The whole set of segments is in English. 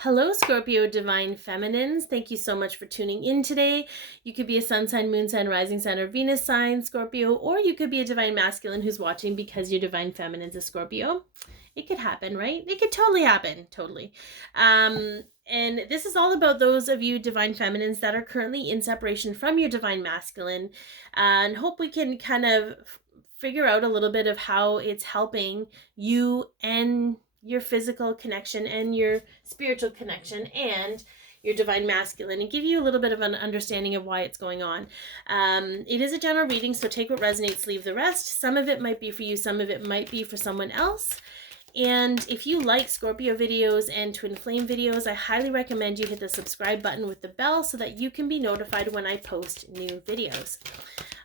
Hello, Scorpio Divine Feminines. Thank you so much for tuning in today. You could be a sun sign, moon sign, rising sign, or Venus sign, Scorpio, or you could be a Divine Masculine who's watching because your Divine Feminine's a Scorpio. It could happen, right? It could totally happen, totally. And this is all about those of you Divine Feminines that are currently in separation from your Divine Masculine, and hope we can kind of figure out a little bit of how it's helping you and your physical connection and your spiritual connection and your Divine Masculine, and give you a little bit of an understanding of why it's going on. It is a general reading, so take what resonates, leave the rest. Some of it might be for you, some of it might be for someone else. And if you like Scorpio videos and Twin Flame videos, I highly recommend you hit the subscribe button with the bell so that you can be notified when I post new videos.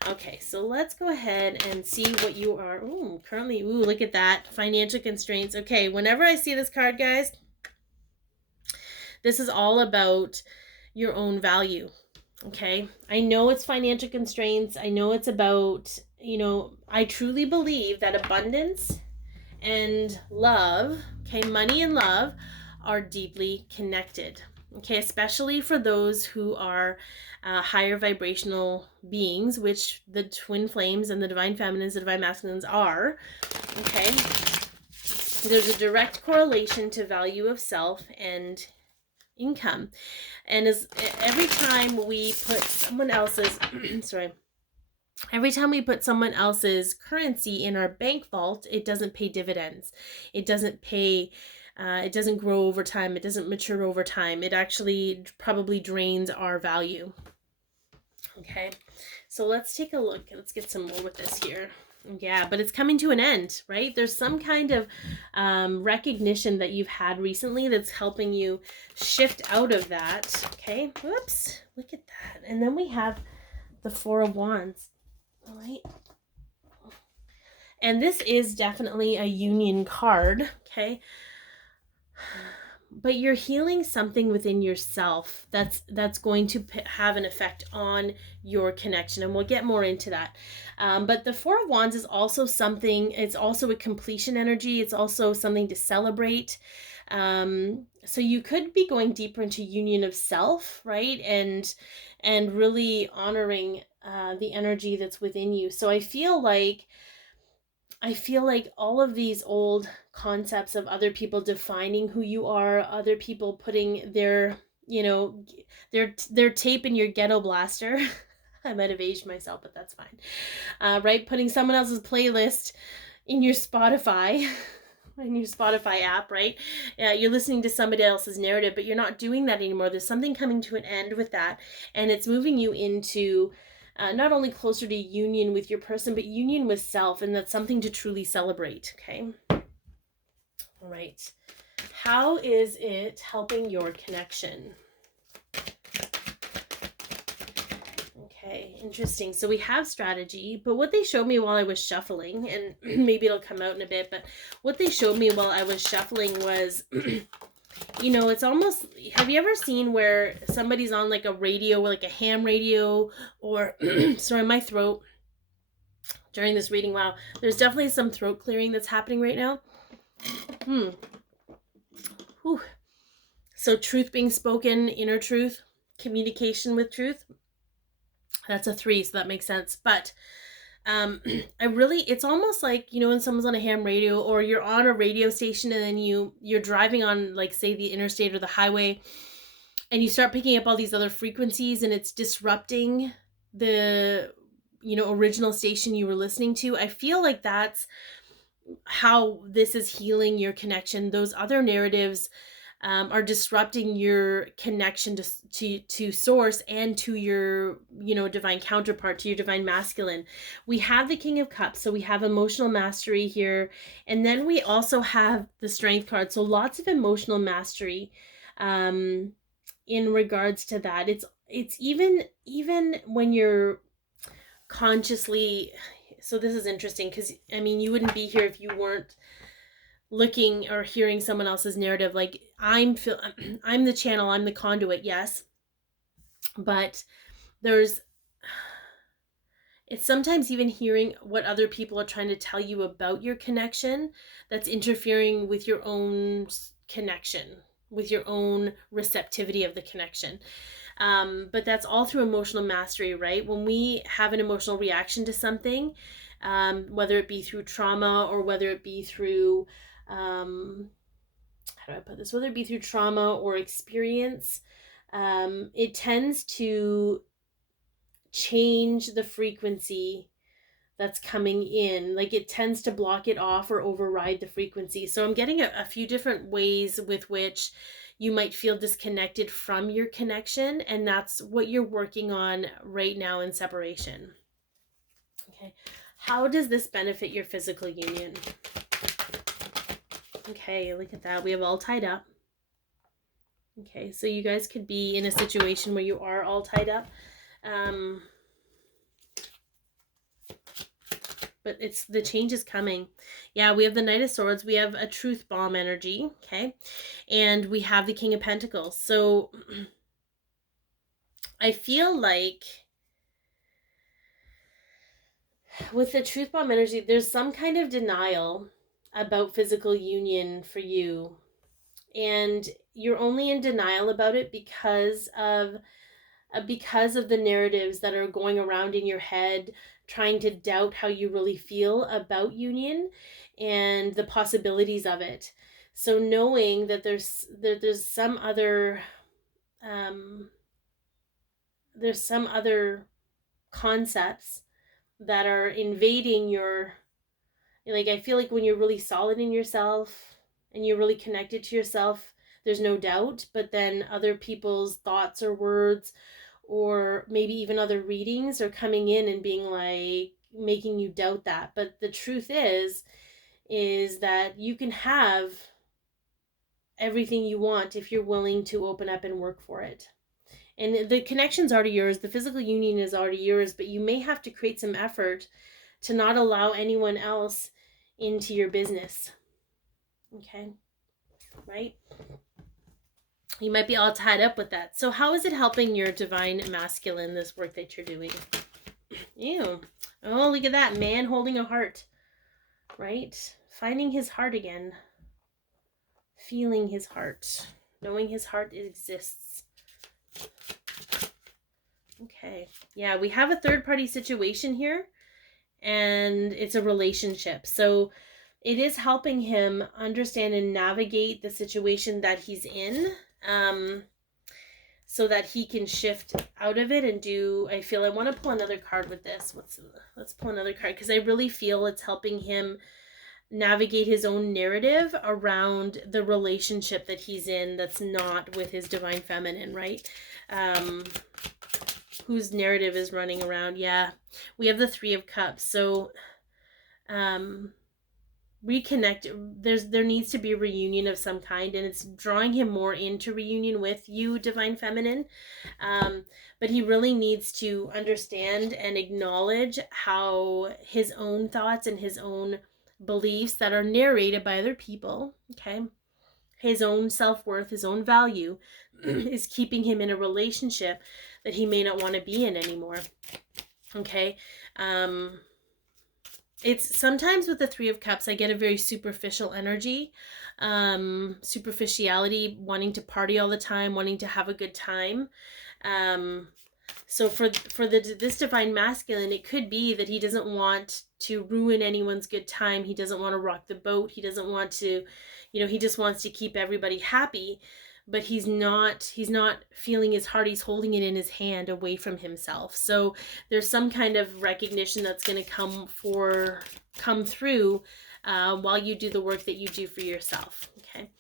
Okay, so let's go ahead and see what you are currently. Ooh, look at that. Financial constraints. Okay, whenever I see this card, guys, this is all about your own value. Okay, I know it's financial constraints. I know it's about, I truly believe that abundance and love, okay, money and love are deeply connected. Okay, especially for those who are higher vibrational beings, which the Twin Flames and the Divine Feminines, the Divine Masculines are. Okay, there's a direct correlation to value of self and income. And as every time we put someone else's every time we put someone else's currency in our bank vault, it doesn't pay dividends. It doesn't pay, it doesn't grow over time. It doesn't mature over time. It actually probably drains our value. Okay, so let's take a look. Let's get some more with this here. Yeah, but it's coming to an end, right? There's some kind of recognition that you've had recently that's helping you shift out of that. Okay, whoops, look at that. And then we have the Four of Wands. All right. And this is definitely a union card, okay? But you're healing something within yourself that's going to have an effect on your connection, and we'll get more into that. But the Four of Wands is also something, it's also a completion energy. It's also something to celebrate. So you could be going deeper into union of self, right? And really honoring the energy that's within you. So I feel like all of these old concepts of other people defining who you are, other people putting their tape in your ghetto blaster. I might have aged myself, but that's fine. Right? Putting someone else's playlist in your Spotify app, right? You're listening to somebody else's narrative, but you're not doing that anymore. There's something coming to an end with that, and it's moving you into not only closer to union with your person, but union with self, and that's something to truly celebrate. Okay. All right. How is it helping your connection? Okay, interesting. So we have strategy, but what they showed me while I was shuffling, and maybe it'll come out in a bit, but what they showed me while I was shuffling was, it's almost, have you ever seen where somebody's on like a radio, like a ham radio, or, sorry, my throat during this reading, wow, there's definitely some throat clearing that's happening right now. Whew. So truth being spoken, inner truth, communication with truth. That's a 3, so that makes sense. But it's almost like, when someone's on a ham radio, or you're on a radio station, and then you're driving on, like, say, the interstate or the highway, and you start picking up all these other frequencies, and it's disrupting the, original station you were listening to. I feel like that's how this is healing your connection. Those other narratives are disrupting your connection to source and to your, divine counterpart, to your Divine Masculine. We have the King of Cups, so we have emotional mastery here. And then we also have the Strength card. So lots of emotional mastery in regards to that. It's even when you're consciously, so this is interesting, because you wouldn't be here if you weren't looking or hearing someone else's narrative. Like, I'm the channel, I'm the conduit, yes, but it's sometimes even hearing what other people are trying to tell you about your connection that's interfering with your own connection, receptivity of the connection. But that's all through emotional mastery, right? When we have an emotional reaction to something, whether it be through trauma or whether it be through, how do I put this? Whether it be through trauma or experience, it tends to change the frequency that's coming in. Like, it tends to block it off or override the frequency. So I'm getting a few different ways with which you might feel disconnected from your connection, and that's what you're working on right now in separation. Okay, how does this benefit your physical union? Okay, look at that. We have all tied up. Okay, so you guys could be in a situation where you are all tied up. But it's, the change is coming. Yeah, we have the Knight of Swords. We have a truth bomb energy. Okay. And we have the King of Pentacles. So I feel like with the truth bomb energy, there's some kind of denial about physical union for you. And you're only in denial about it because of the narratives that are going around in your head, trying to doubt how you really feel about union and the possibilities of it. So knowing that there's some other concepts that are invading your, like, I feel like when you're really solid in yourself and you're really connected to yourself, there's no doubt, but then other people's thoughts or words or maybe even other readings are coming in and being like, making you doubt that. But the truth is that you can have everything you want if you're willing to open up and work for it. And the connection's already yours, the physical union is already yours, but you may have to create some effort to not allow anyone else into your business. Okay, right? You might be all tied up with that. So how is it helping your divine masculine, this work that you're doing? Ew. Oh, look at that. Man holding a heart. Right? Finding his heart again. Feeling his heart. Knowing his heart exists. Okay. Yeah, we have a third-party situation here. And it's a relationship. So it is helping him understand and navigate the situation that he's in. So that he can shift out of it and do, I feel, I want to pull another card with this. Let's pull another card, because I really feel it's helping him navigate his own narrative around the relationship that he's in that's not with his divine feminine, right? Whose narrative is running around. Yeah, we have the Three of Cups. So reconnect, there needs to be a reunion of some kind, and it's drawing him more into reunion with you, divine feminine, but he really needs to understand and acknowledge how his own thoughts and his own beliefs that are narrated by other people, okay, his own self-worth, his own value is keeping him in a relationship that he may not want to be in anymore. Okay. It's sometimes with the Three of Cups, I get a very superficial energy, superficiality, wanting to party all the time, wanting to have a good time. So for this divine masculine, it could be that he doesn't want to ruin anyone's good time. He doesn't want to rock the boat. He doesn't want to, he just wants to keep everybody happy. But he's not feeling his heart. He's holding it in his hand away from himself. So there's some kind of recognition that's going to come through while you do the work that you do for yourself. Okay.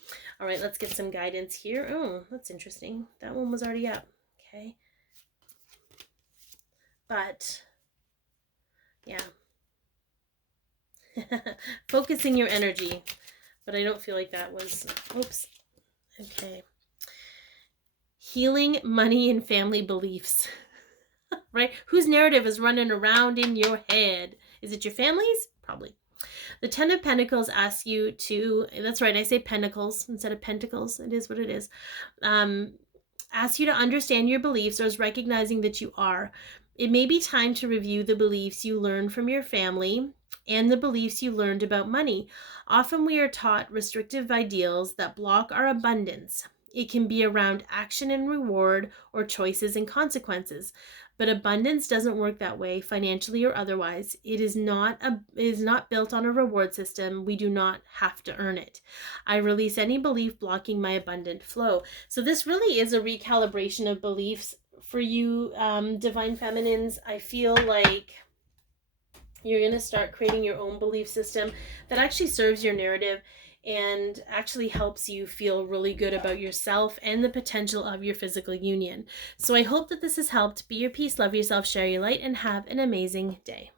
All right, let's get some guidance here. Oh, that's interesting. That one was already up. Okay. But yeah. Focusing your energy. But I don't feel like that was, oops. Okay. Healing money and family beliefs. Right? Whose narrative is running around in your head? Is it your family's? Probably. The Ten of Pentacles asks you to, that's right, I say pentacles instead of pentacles. It is what it is. Asks you to understand your beliefs, or is recognizing that you are. It may be time to review the beliefs you learned from your family and the beliefs you learned about money. Often we are taught restrictive ideals that block our abundance. It can be around action and reward, or choices and consequences. But abundance doesn't work that way, financially or otherwise. It is not built on a reward system. We do not have to earn it. I release any belief blocking my abundant flow. So this really is a recalibration of beliefs for you, divine feminines. I feel like you're going to start creating your own belief system that actually serves your narrative and actually helps you feel really good about yourself and the potential of your physical union. So I hope that this has helped. Be your peace, love yourself, share your light, and have an amazing day.